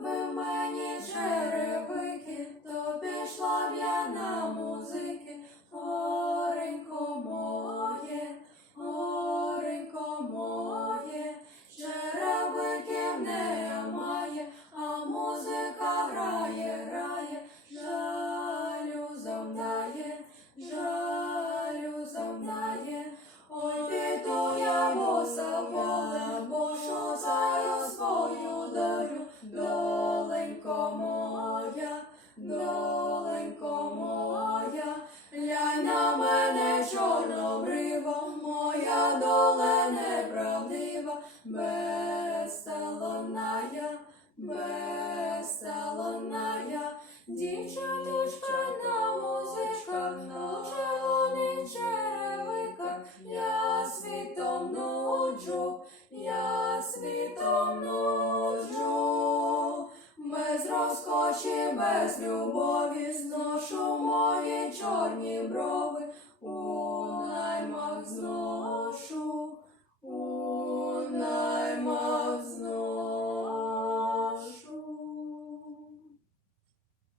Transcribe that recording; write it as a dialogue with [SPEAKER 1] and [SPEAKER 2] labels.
[SPEAKER 1] би мені черевики, то пішла б я на музики. Чорнобриво, моя доля неправдива, безталонная, безталонная, дівчаточка на музичках, у червоних черевиках, я світом нуджу, я світом нуджу, без розкоші, без любові зношу мої чорні брови.